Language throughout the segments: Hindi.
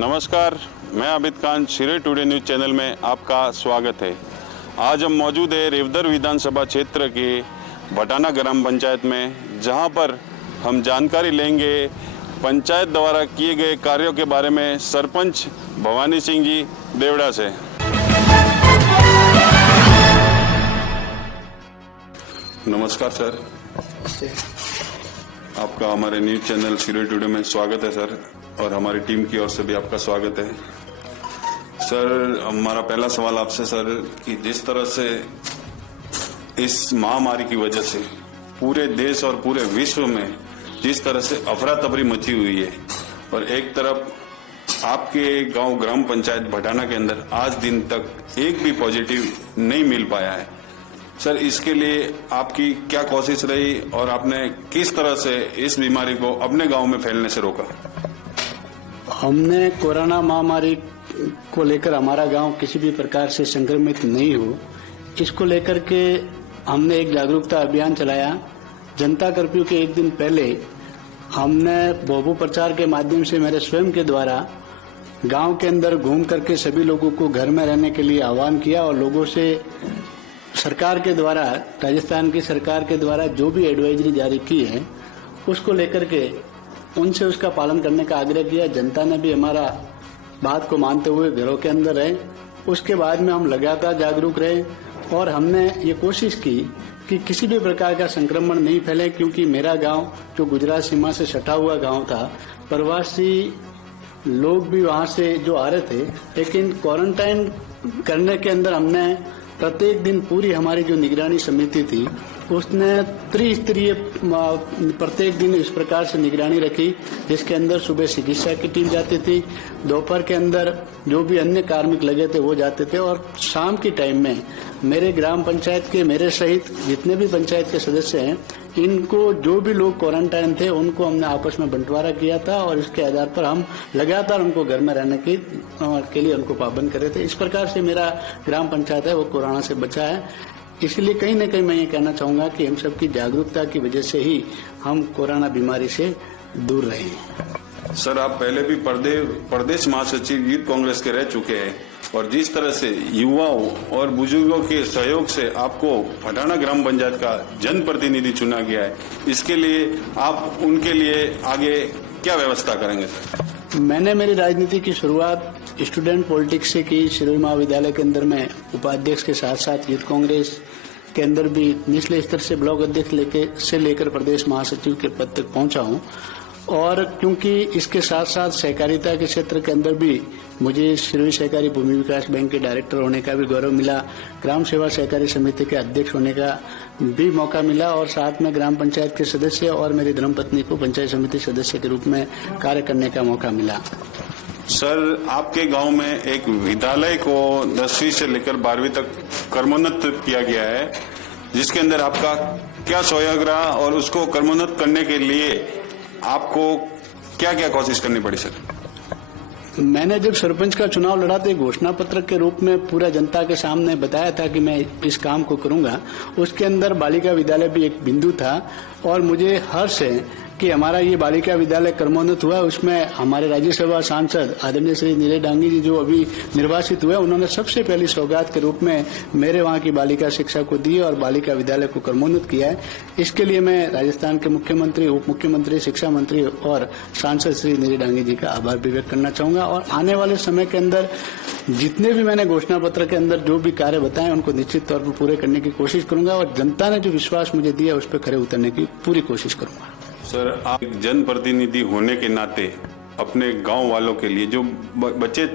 नमस्कार, मैं Abid Khan, Shiroi today news channel में आपका स्वागत है। आज हम मौजूद है रेवदर विधानसभा क्षेत्र के भटाना ग्राम पंचायत में, जहां पर हम जानकारी लेंगे पंचायत द्वारा किए गए कार्यों के बारे में सरपंच भवानी सिंह जी देवड़ा से। नमस्कार सर, आपका हमारे न्यूज़ चैनल शिरोई टुडे में स्वागत है सर, और हमारी टीम की ओर से भी आपका स्वागत है। सर, हमारा पहला सवाल आपसे सर कि जिस तरह से इस महामारी की वजह से पूरे देश और पूरे विश्व में जिस तरह से अफरा तफरी मची हुई है, और एक तरफ आपके गांव ग्राम पंचायत भटाना के अंदर आज दिन तक एक भी पॉजिटिव नहीं मिल पाया है, सर इसके लिए आपकी क्या कोशिश रही और आपने किस तरह से इस बीमारी को अपने गांव में फैलने से रोका? हमने कोरोना महामारी को लेकर हमारा गांव किसी भी प्रकार से संक्रमित नहीं हो, इसको लेकर के हमने एक जागरूकता अभियान चलाया। जनता कर्फ्यू के एक दिन पहले हमने बोबू प्रचार के माध्यम से मेरे स्वयं के द्वारा गांव के अंदर घूम करके सभी लोगों को घर में रहने के लिए आह्वान किया, और लोगों से सरकार के द्वारा, राजस्थान की सरकार के द्वारा जो भी एडवाइजरी जारी की है उसको लेकर के उनसे उसका पालन करने का आग्रह किया। जनता ने भी हमारा बात को मानते हुए घरों के अंदर रहे। उसके बाद में हम लगातार जागरूक रहे और हमने ये कोशिश की कि किसी भी प्रकार का संक्रमण नहीं फैले, क्योंकि मेरा गांव जो गुजरात सीमा से सटा हुआ गांव था, प्रवासी लोग भी वहां से जो आ रहे थे, लेकिन क्वारंटाइन करने के अंदर हमने प्रत्येक दिन पूरी हमारी जो निगरानी समिति थी उसने त्रिस्तरीय प्रत्येक दिन इस प्रकार से निगरानी रखी, जिसके अंदर सुबह चिकित्सा की टीम जाती थी, दोपहर के अंदर जो भी अन्य कार्मिक लगे थे वो जाते थे, और शाम के टाइम में मेरे ग्राम पंचायत के, मेरे सहित जितने भी पंचायत के सदस्य हैं, इनको जो भी लोग क्वारंटाइन थे उनको हमने आपस में बंटवारा किया था, और इसके आधार पर हम लगातार उनको घर में रहने के लिए उनको पाबंद कर रहे थे। इस प्रकार से मेरा ग्राम पंचायत है वो कोरोना से बचा है। इसलिए कहीं न कहीं मैं ये कहना चाहूंगा कि हम सबकी जागरूकता की वजह से ही हम कोरोना बीमारी से दूर रहे हैं। सर, आप पहले भी प्रदेश महासचिव यूथ कांग्रेस के रह चुके हैं, और जिस तरह से युवाओं और बुजुर्गों के सहयोग से आपको भटाना ग्राम पंचायत का जनप्रतिनिधि चुना गया है, इसके लिए आप उनके लिए आगे क्या व्यवस्था करेंगे सर? मैंने मेरी राजनीति की शुरुआत स्टूडेंट पॉलिटिक्स से की। शिरोई महाविद्यालय के अंदर मैं उपाध्यक्ष के साथ साथ यूथ कांग्रेस के अंदर भी निचले स्तर से ब्लॉक अध्यक्ष से लेकर प्रदेश महासचिव के पद तक पहुंचा हूं, और क्योंकि इसके साथ साथ सहकारिता के क्षेत्र के अंदर भी मुझे शिरोई सहकारी भूमि विकास बैंक के डायरेक्टर होने का भी गौरव मिला, ग्राम सेवा सहकारी समिति के अध्यक्ष होने का भी मौका मिला, और साथ में ग्राम पंचायत के सदस्य और मेरी धर्मपत्नी को पंचायत समिति सदस्य के रूप में कार्य करने का मौका मिला। सर, आपके गांव में एक विद्यालय को 10वीं से लेकर 12वीं तक कर्मोन्नत किया गया है, जिसके अंदर आपका क्या सहयोग रहा, और उसको कर्मोन्नत करने के लिए आपको क्या क्या कोशिश करनी पड़ी सर? मैंने जब सरपंच का चुनाव लड़ा तो घोषणा पत्र के रूप में पूरा जनता के सामने बताया था कि मैं इस काम को करूंगा। उसके अंदर बालिका विद्यालय भी एक बिंदु था, और मुझे हर्ष है कि हमारा ये बालिका विद्यालय कर्मोन्नत हुआ। उसमें हमारे राज्यसभा सांसद आदरणीय श्री नीरज डांगी जी जो अभी निर्वाचित हुए, उन्होंने सबसे पहली सौगात के रूप में मेरे वहां की बालिका शिक्षा को दी और बालिका विद्यालय को कर्मोन्नत किया है। इसके लिए मैं राजस्थान के मुख्यमंत्री, उप मुख्यमंत्री, शिक्षा मंत्री और सांसद श्री नीरज डांगी जी का आभार भी व्यक्त करना चाहूंगा, और आने वाले समय के अंदर जितने भी मैंने घोषणा पत्र के अंदर जो भी कार्य बताए उनको निश्चित तौर पर पूरे करने की कोशिश करूंगा, और जनता ने जो विश्वास मुझे दिया उस पर खरे उतरने की पूरी कोशिश करूंगा। सर, आप एक जनप्रतिनिधि होने के नाते अपने गांव वालों के लिए जो बच्चे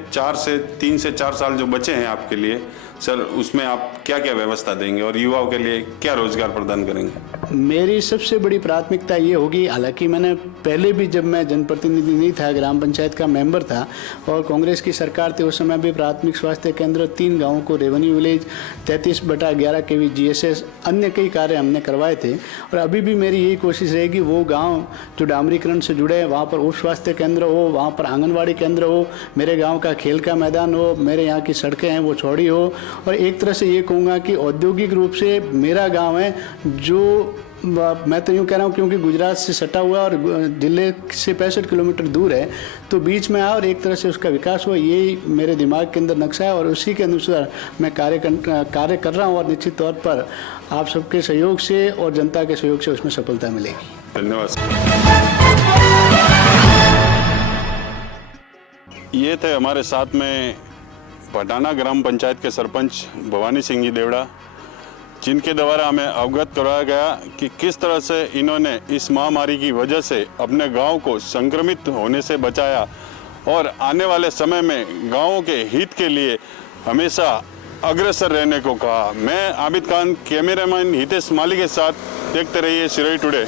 3 से 4 साल जो बचे हैं आपके लिए, सर उसमें आप क्या क्या व्यवस्था देंगे और युवाओं के लिए क्या रोजगार प्रदान करेंगे? मेरी सबसे बड़ी प्राथमिकता ये होगी, हालांकि मैंने पहले भी जब मैं जनप्रतिनिधि नहीं था, ग्राम पंचायत का मेंबर था और कांग्रेस की सरकार थी, उस समय भी प्राथमिक स्वास्थ्य केंद्र 3 गाँवों को, रेवेन्यू विलेज 33/11 KV GSS, अन्य कई कार्य हमने करवाए थे। और अभी भी मेरी यही कोशिश रहेगी वो गाँव जो डामरीकरण से जुड़े हैं वहाँ पर उप स्वास्थ्य केंद्र हो, वहाँ पर आंगनबाड़ी केंद्र हो, मेरे गाँव का खेल का मैदान हो, मेरे यहाँ की सड़कें हैं वो चौड़ी हो, और एक तरह से ये कहूँगा कि औद्योगिक रूप से मेरा गांव है जो मैं तो यूँ कह रहा हूँ क्योंकि गुजरात से सटा हुआ और जिले से 65 किलोमीटर दूर है, तो बीच में आया और एक तरह से उसका विकास हुआ, यही मेरे दिमाग के अंदर नक्शा है और उसी के अनुसार मैं कार्य कर रहा हूँ और निश्चित तौर पर आप सबके सहयोग से और जनता के सहयोग से उसमें सफलता मिलेगी। धन्यवाद सर। ये थे हमारे साथ में पटाना ग्राम पंचायत के सरपंच भवानी सिंह जी देवड़ा, जिनके द्वारा हमें अवगत करवाया गया कि किस तरह से इन्होंने इस महामारी की वजह से अपने गांव को संक्रमित होने से बचाया और आने वाले समय में गांवों के हित के लिए हमेशा अग्रसर रहने को कहा। मैं आबिद खान, कैमरामैन हितेश माली के साथ देखते रहिए सिरोही टुडे।